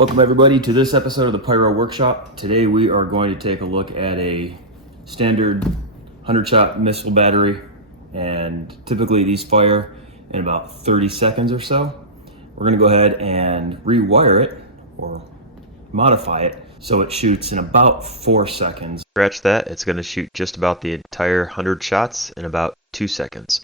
Welcome everybody to this episode of the Pyro Workshop. Today we are going to take a look at a standard 100-shot missile battery, and typically these fire in about 30 seconds or so. We're going to go ahead and rewire it or modify it so it shoots in about 4 seconds. Scratch that, it's going to shoot just about the entire 100 shots in about 2 seconds.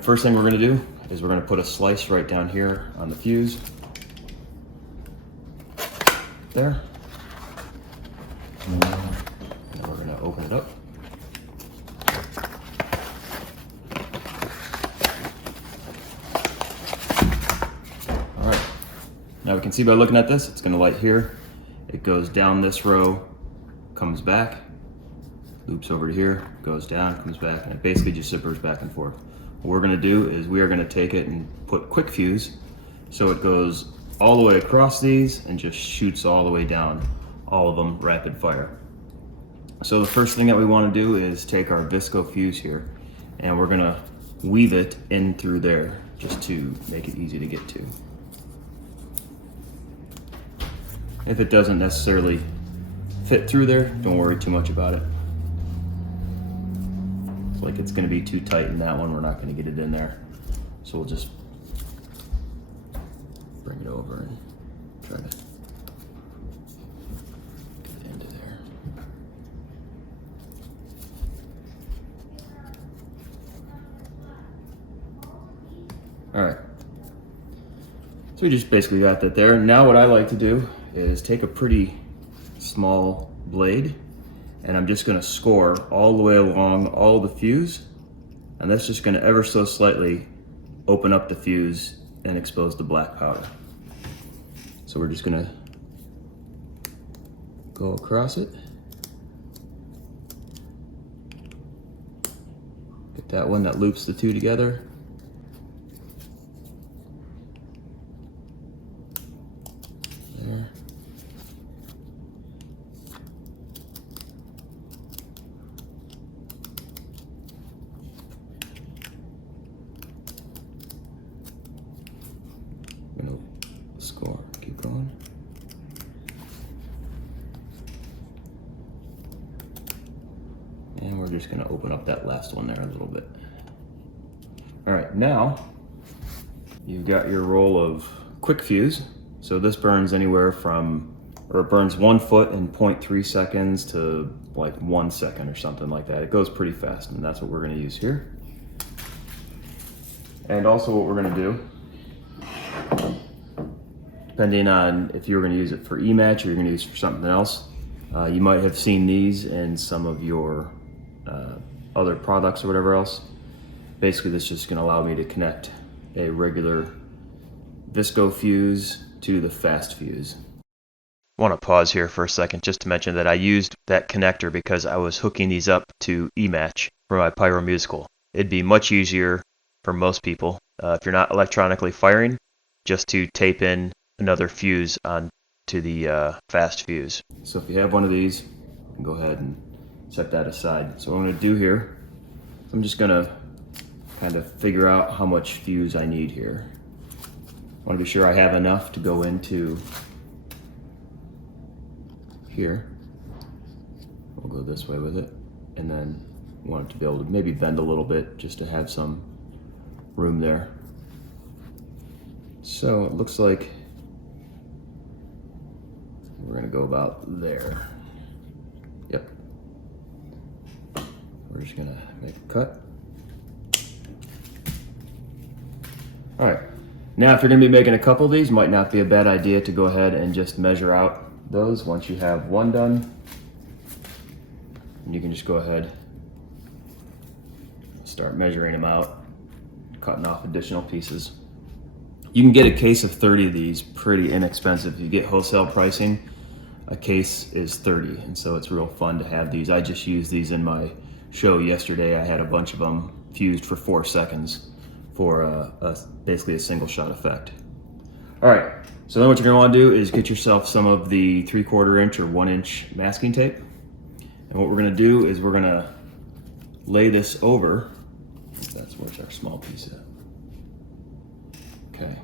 First thing we're going to do is we're going to put a slice right down here on the fuse. There. And we're going to open it up. All right. Now we can see by looking at this, it's going to light here. It goes down this row, comes back, loops over to here, goes down, comes back, and it basically just zippers back and forth. What we're going to do is we are going to take it and put quick fuse so it goes all the way across these and just shoots all the way down, all of them rapid fire. So the first thing that we want to do is take our visco fuse here and we're going to weave it in through there just to make it easy to get to. If it doesn't necessarily fit through there, don't worry too much about it. Like it's going to be too tight in that one, we're not going to get it in there, so we'll just bring it over and try to get it into there. All right, so we just basically got that there. Now what I like to do is take a pretty small blade and I'm just going to score all the way along all the fuse, and that's just going to ever so slightly open up the fuse and expose the black powder. So we're just going to go across it, get that one that loops the two together. There. Score, keep going. And we're just going to open up that last one there a little bit. All right, now you've got your roll of quick fuse. So this burns anywhere from, or it burns 1 foot in 0.3 seconds to like 1 second or something like that. It goes pretty fast, and that's what we're going to use here. And also what we're going to do, depending on if you were going to use it for E-match or you're going to use it for something else. You might have seen these in some of your other products or whatever else. Basically, this is just going to allow me to connect a regular visco fuse to the fast fuse. I want to pause here for a second just to mention that I used that connector because I was hooking these up to E-match for my Pyro Musical. It'd be much easier for most people, if you're not electronically firing, just to tape in another fuse on to the fast fuse. So if you have one of these, you can go ahead and set that aside. So what I'm going to do here, I'm just going to kind of figure out how much fuse I need here. I want to be sure I have enough to go into here. We'll go this way with it, and then want it to be able to maybe bend a little bit just to have some room there. So it looks like we're going to go about there. Yep. We're just going to make a cut. All right. Now, if you're going to be making a couple of these, might not be a bad idea to go ahead and just measure out those once you have one done. And you can just go ahead and start measuring them out, cutting off additional pieces. You can get a case of 30 of these pretty inexpensive. If you get wholesale pricing, a case is 30, and so it's real fun to have these. I just used these in my show yesterday. I had a bunch of them fused for 4 seconds for basically a single shot effect. All right, so then what you're gonna wanna do is get yourself some of the 3/4 inch or 1 inch masking tape. And what we're gonna do is we're gonna lay this over. That's where's our small piece at. Okay.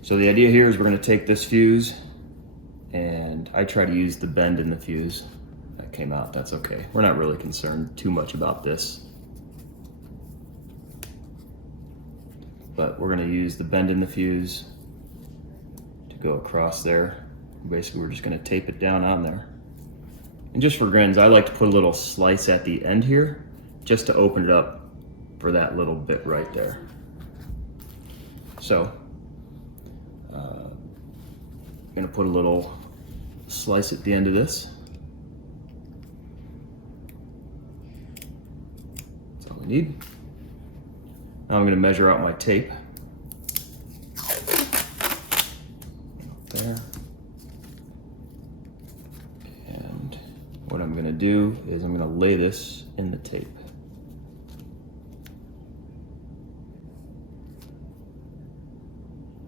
So the idea here is we're gonna take this fuse, and I try to use the bend in the fuse. That came out, that's okay. We're not really concerned too much about this. But we're gonna use the bend in the fuse to go across there. Basically, we're just gonna tape it down on there. And just for grins, I like to put a little slice at the end here, just to open it up for that little bit right there. So, I'm gonna put a little slice at the end of this. That's all we need. Now I'm going to measure out my tape. There. And what I'm going to do is I'm going to lay this in the tape.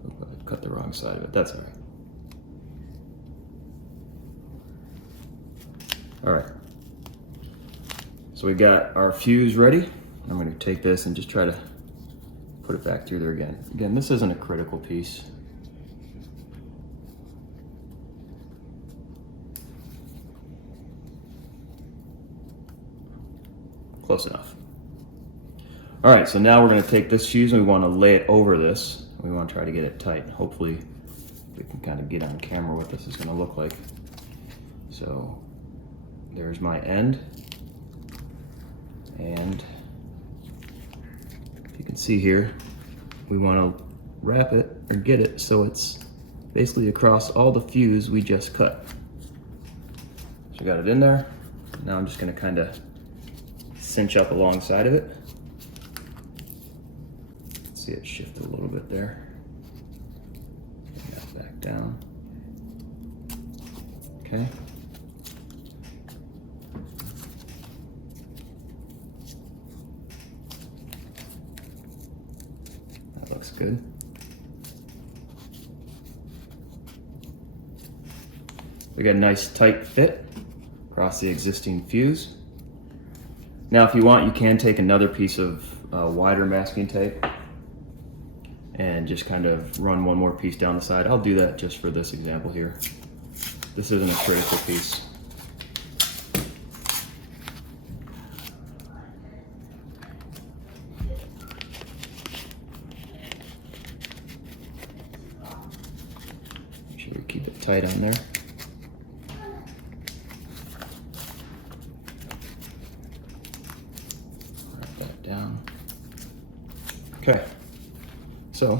Oop, I cut the wrong side of it. That's all right. All right. So we got our fuse ready. I'm going to take this and just try to put it back through there again. Again, this isn't a critical piece. Close enough. All right, so now we're gonna take this fuse and we wanna lay it over this. We wanna try to get it tight. Hopefully we can kind of get on camera what this is gonna look like. So there's my end. And you can see here, we want to wrap it or get it so it's basically across all the fuse we just cut. So I got it in there. Now I'm just going to kind of cinch up alongside of it. See it shift a little bit there. Bring that back down. Okay. Looks good. We got a nice tight fit across the existing fuse. Now if you want, you can take another piece of wider masking tape and just kind of run one more piece down the side. I'll do that just for this example here. This isn't a critical piece. Keep it tight on there. Wrap that down. Okay, so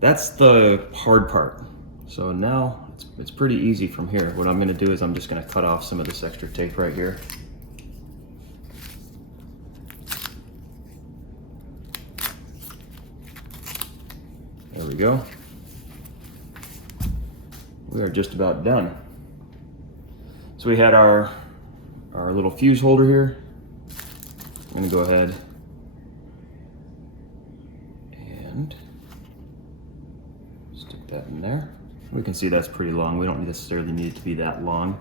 that's the hard part. So now it's pretty easy from here. What I'm going to do is I'm just going to cut off some of this extra tape right here. There we go. We are just about done. So we had our little fuse holder here. I'm gonna go ahead and stick that in there. We can see that's pretty long. We don't necessarily need it to be that long.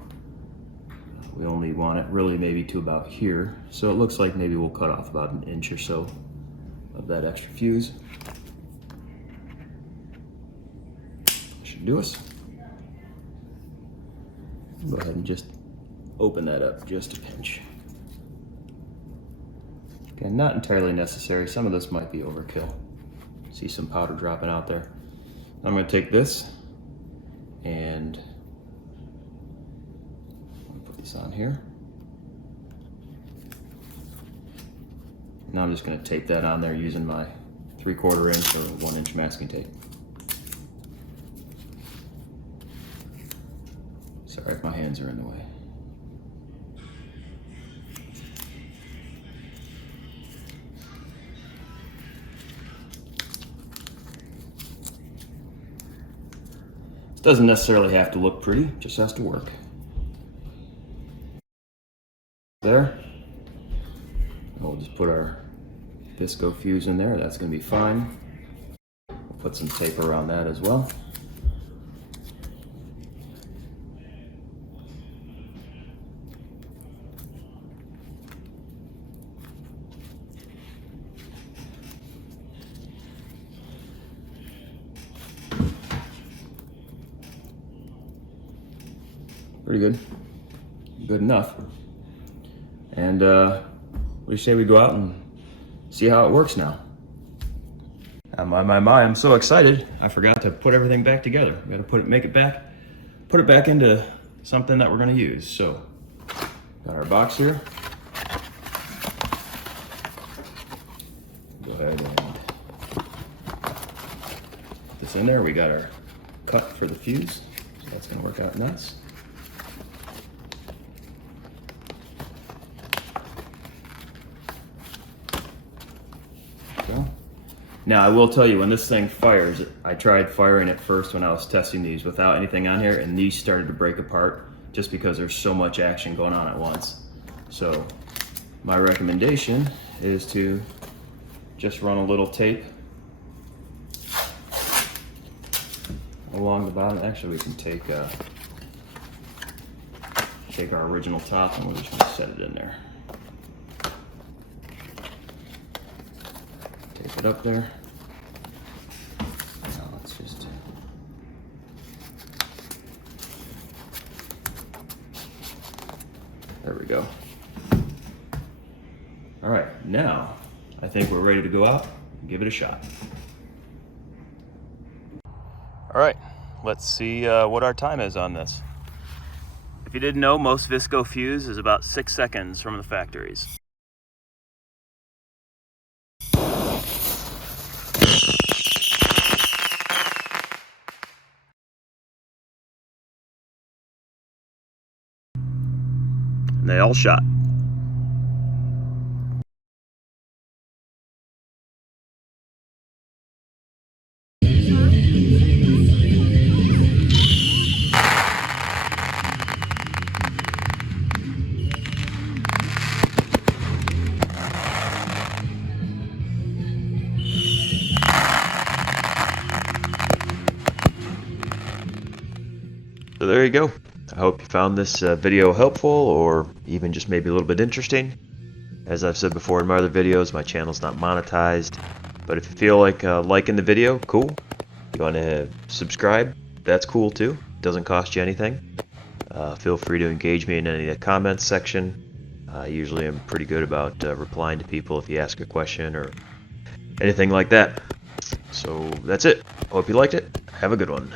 We only want it really maybe to about here. So it looks like maybe we'll cut off about 1 inch or so of that extra fuse. Should do us. Go ahead and just open that up just a pinch. Again, not entirely necessary. Some of this might be overkill. See some powder dropping out there. I'm going to take this and put this on here. Now I'm just going to tape that on there using my 3/4 inch or 1 inch masking tape. Sorry if my hands are in the way. This doesn't necessarily have to look pretty, just has to work. There. And we'll just put our Visco fuse in there, that's going to be fine. Put some tape around that as well. Pretty good. Good enough. And what do you say we go out and see how it works now? My, I'm so excited. I forgot to put everything back together. We gotta put it back into something that we're gonna use. So, got our box here. Go ahead and put this in there. We got our cut for the fuse. So that's gonna work out nice. Now I will tell you, when this thing fires, I tried firing it first when I was testing these without anything on here, and these started to break apart just because there's so much action going on at once. So my recommendation is to just run a little tape along the bottom. Actually, we can take our original top and we're just going to set it in there. Tape it up there. Now let's just there we go. All right, now I think we're ready to go out and give it a shot. All right, let's see what our time is on this. If you didn't know, most visco fuse is about 6 seconds from the factories. And they all shot. So there you go. I hope you found this video helpful, or even just maybe a little bit interesting. As I've said before in my other videos, my channel's not monetized, but if you feel like liking the video, cool. If you want to subscribe, that's cool too. It doesn't cost you anything. Feel free to engage me in any of the comments section. Usually I'm pretty good about replying to people if you ask a question or anything like that. So that's it. Hope you liked it. Have a good one.